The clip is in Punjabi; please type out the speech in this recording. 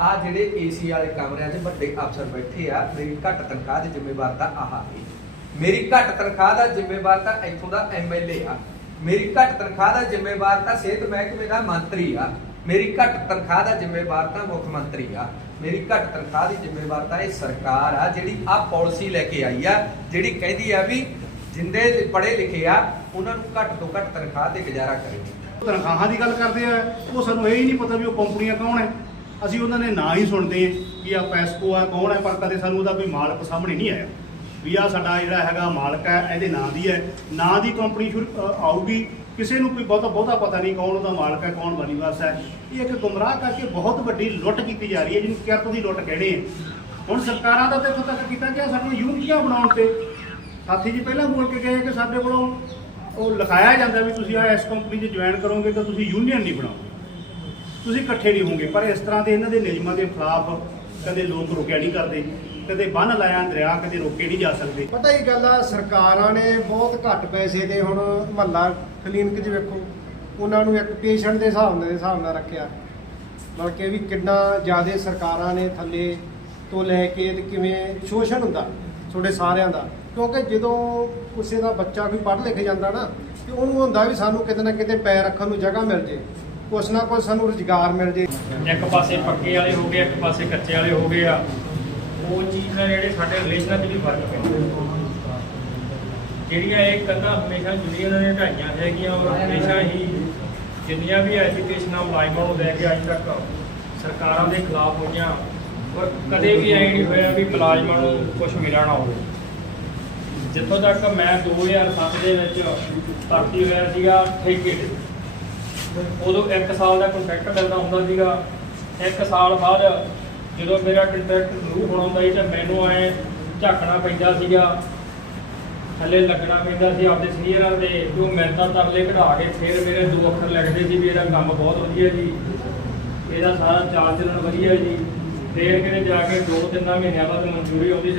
ਆ ਜਿਹੜੇ ਏਸੀ ਵਾਲੇ ਕਮਰਿਆਂ 'ਚ ਵੱਡੇ ਅਫਸਰ ਬੈਠੇ ਆ, ਮੇਰੀ ਘੱਟ ਤਨਖਾਹ ਦੀ ਜ਼ਿੰਮੇਵਾਰ ਤਾਂ ਆਹ ਹੈ। ਮੇਰੀ ਘੱਟ ਤਨਖਾਹ ਦਾ ਜ਼ਿੰਮੇਵਾਰ ਤਾਂ ਇੱਥੋਂ ਦਾ ਐਮਐਲਏ ਆ। ਮੇਰੀ ਘੱਟ ਤਨਖਾਹ ਦਾ ਜ਼ਿੰਮੇਵਾਰ ਤਾਂ ਸਿਹਤ ਮਹਿਕਮੇ ਦਾ ਮੰਤਰੀ ਆ। ਮੇਰੀ ਘੱਟ ਤਨਖਾਹ ਦਾ ਜ਼ਿੰਮੇਵਾਰ ਤਾਂ ਮੁੱਖ ਮੰਤਰੀ ਆ। ਮੇਰੀ ਘੱਟ ਤਨਖਾਹ ਦੀ ਜ਼ਿੰਮੇਵਾਰ ਤਾਂ ਇਹ ਸਰਕਾਰ ਆ, ਜਿਹੜੀ ਆ ਪਾਲਿਸੀ ਲੈ ਕੇ ਆਈ ਆ, ਜਿਹੜੀ ਕਹਿੰਦੀ ਆ ਵੀ ਜਿੰਦੇ ਪੜ੍ਹੇ ਲਿਖੇ ਆ, ਉਹਨਾਂ ਨੂੰ ਘੱਟ ਤੋਂ ਘੱਟ ਤਨਖਾਹ ਤੇ ਗੁਜ਼ਾਰਾ ਕਰੇ। ਤਨਖਾਹਾਂ ਦੀ ਗੱਲ ਕਰਦੇ ਆ, ਉਹ ਸਾਨੂੰ ਇਹ ਹੀ ਨਹੀਂ ਪਤਾ ਵੀ ਉਹ ਕੰਪਨੀਆਂ ਕੌਣ ਹੈ। ਅਸੀਂ ਉਹਨਾਂ ਦੇ ਨਾਂ ਹੀ ਸੁਣਦੇ ਹਾਂ ਕਿ ਆ ਪੈਸਕੋ ਆ, ਕੌਣ ਹੈ ਪਰ ਕਦੇ ਸਾਨੂੰ ਉਹਦਾ ਕੋਈ ਮਾਲਕ ਸਾਹਮਣੇ ਨਹੀਂ ਆਇਆ। ਵੀ ਆ ਸਾਡਾ ਜਿਹੜਾ ਹੈਗਾ ਮਾਲਕ ਹੈ, ਇਹਦੇ ਨਾਂ ਦੀ ਹੈ। ਨਾਂ ਦੀ ਕੰਪਨੀ ਸ਼ੁਰੂ ਆਊਗੀ। ਕਿਸੇ ਨੂੰ ਕੋਈ ਬਹੁਤਾ ਬਹੁਤਾ ਪਤਾ ਨਹੀਂ ਕੌਣ ਉਹਦਾ ਮਾਲਕ ਹੈ, ਕੌਣ ਬਨੀਵਾਸ ਹੈ। ਇਹ ਇੱਕ ਗੁੰਮਰਾਹ ਕਰਕੇ ਬਹੁਤ ਵੱਡੀ ਲੁੱਟ ਕੀਤੀ ਜਾ ਰਹੀ ਹੈ, ਜਿਹਨੂੰ ਕਿਰਤ ਦੀ ਲੁੱਟ ਕਹਿੰਦੇ ਆ। ਹੁਣ ਸਰਕਾਰਾਂ ਦਾ ਤਾਂ ਇੱਥੋਂ ਤੱਕ ਕੀਤਾ ਗਿਆ, ਸਾਨੂੰ ਯੂਨੀਆਂ ਬਣਾਉਣ ਤੇ। ਸਾਥੀ ਜੀ, ਪਹਿਲਾਂ ਬੋਲ ਕੇ ਗਏ ਕਿ ਸਾਡੇ ਕੋਲੋਂ ਉਹ ਲਿਖਾਇਆ ਜਾਂਦਾ ਵੀ ਤੁਸੀਂ ਆ ਇਸ ਕੰਪਨੀ 'ਚ ਜੁਆਇਨ ਕਰੋਗੇ ਤਾਂ ਤੁਸੀਂ ਯੂਨੀਅਨ ਨਹੀਂ ਬਣਾਓਗੇ। ਤੁਸੀਂ ਇਕੱਠੇ ਨਹੀਂ ਹੋਵੋਗੇ। ਪਰ ਇਸ ਤਰ੍ਹਾਂ ਦੇ ਇਹਨਾਂ ਦੇ ਨਿਯਮਾਂ ਦੇ ਖਿਲਾਫ ਕਦੇ ਲੋਕ ਰੁਕਿਆ ਨਹੀਂ ਕਰਦੇ, ਕਦੇ ਬੰਨ ਲਾਇਆ ਦਰਿਆ, ਕਦੇ ਰੋਕੇ ਨਹੀਂ ਜਾ ਸਕਦੇ। ਪਤਾ ਹੀ ਗੱਲ ਆ, ਸਰਕਾਰਾਂ ਨੇ ਬਹੁਤ ਘੱਟ ਪੈਸੇ ਦੇ ਹੁਣ ਮਹੱਲਾ ਕਲੀਨਿਕ 'ਚ ਵੇਖੋ, ਉਹਨਾਂ ਨੂੰ ਇੱਕ ਪੇਸ਼ੈਂਟ ਦੇ ਹਿਸਾਬ ਨਾਲ ਦੇ ਹਿਸਾਬ ਨਾਲ ਰੱਖਿਆ। ਮਤਲਬ ਕਿ ਵੀ ਕਿੰਨਾ ਜ਼ਿਆਦਾ ਸਰਕਾਰਾਂ ਨੇ ਥੱਲੇ ਤੋਂ ਲੈ ਕੇ ਤੇ ਕਿਵੇਂ ਸ਼ੋਸ਼ਣ ਹੁੰਦਾ ਤੁਹਾਡੇ ਸਾਰਿਆਂ ਦਾ। ਕਿਉਂਕਿ ਜਦੋਂ ਕਿਸੇ ਦਾ ਬੱਚਾ ਕੋਈ ਪੜ੍ਹ ਲਿਖ ਜਾਂਦਾ ਨਾ, ਤੇ ਉਹਨੂੰ ਹੁੰਦਾ ਵੀ ਸਾਨੂੰ ਕਿਤੇ ਨਾ ਕਿਤੇ ਪੈਰ ਰੱਖਣ ਨੂੰ ਜਗ੍ਹਾ ਮਿਲ ਜੇ। ਕੁਛ ਨਾ ਕੁਛ ਸਾਨੂੰ ਰੁਜ਼ਗਾਰ ਮਿਲ ਜੇ। ਇੱਕ ਪਾਸੇ ਪੱਕੇ ਵਾਲੇ ਹੋ ਗਏ, ਇੱਕ ਪਾਸੇ ਕੱਚੇ ਵਾਲੇ ਹੋ ਗਏ ਆ। ਉਹ ਚੀਜ਼ ਨਾਲ ਜਿਹੜੇ ਸਾਡੇ ਰਿਲੇਸ਼ਨਾਂ 'ਚ ਵੀ ਫ਼ਰਕ ਪੈਂਦਾ। ਜਿਹੜੀਆਂ ਇਹ ਕੰਧਾਂ ਹਮੇਸ਼ਾ ਯੂਨੀਅਨਾਂ ਨੇ ਢਾਈਆਂ ਹੈਗੀਆਂ ਔਰ ਹਮੇਸ਼ਾ ਹੀ ਜਿੰਨੀਆਂ ਵੀ ਐਜੂਕੇਸ਼ਨਾਂ ਮੁਲਾਜ਼ਮਾਂ ਨੂੰ ਲੈ ਕੇ ਅੱਜ ਤੱਕ, ਸਰਕਾਰਾਂ ਦੇ ਖਿਲਾਫ ਹੋਈਆਂ। ਔਰ ਕਦੇ ਵੀ ਐ ਨਹੀਂ ਹੋਇਆ ਵੀ ਮੁਲਾਜ਼ਮਾਂ ਨੂੰ ਕੁਝ ਮਿਲਿਆ ਨਾ ਹੋਵੇ। ਜਿੱਥੋਂ ਤੱਕ ਮੈਂ 2007 ਦੇ ਵਿੱਚ ਭਰਤੀ ਹੋਇਆ ਸੀਗਾ, ਠੇਕੇ ਤੇ। ਉਦੋਂ 1 ਸਾਲ ਦਾ ਕੰਟਰੈਕਟ ਮਿਲਦਾ ਹੁੰਦਾ ਸੀਗਾ। 1 ਸਾਲ ਬਾਅਦ ਜਦੋਂ ਮੇਰਾ ਕੰਟਰੈਕਟ ਸ਼ੁਰੂ ਹੋਣਾ ਹੁੰਦਾ ਸੀ ਤਾਂ ਮੈਨੂੰ ਐ ਝਾਕਣਾ ਪੈਂਦਾ ਸੀਗਾ। ਥੱਲੇ ਲੱਗਣਾ ਪੈਂਦਾ ਸੀ ਆਪਦੇ ਸੀਨੀਅਰਾਂ ਦੇ ਜੋ ਮਿਹਨਤਾਂ ਤਰਲੇ ਕਢਾ ਕੇ ਫਿਰ ਮੇਰੇ ਦੋ ਅੱਖਰ ਲਿਖਦੇ ਸੀ ਵੀ ਇਹਦਾ ਕੰਮ ਬਹੁਤ ਵਧੀਆ ਜੀ। ਇਹਦਾ ਸਾਰਾ ਚਾਰ ਚੱਲਣ ਵਧੀਆ ਜੀ। ਫਿਰ ਕਿਤੇ ਜਾ ਕੇ ਦੋ ਤਿੰਨ ਮਹੀਨਿਆਂ ਬਾਅਦ ਮਨਜ਼ੂਰੀ ਆਉਂਦੀ ਸੀ।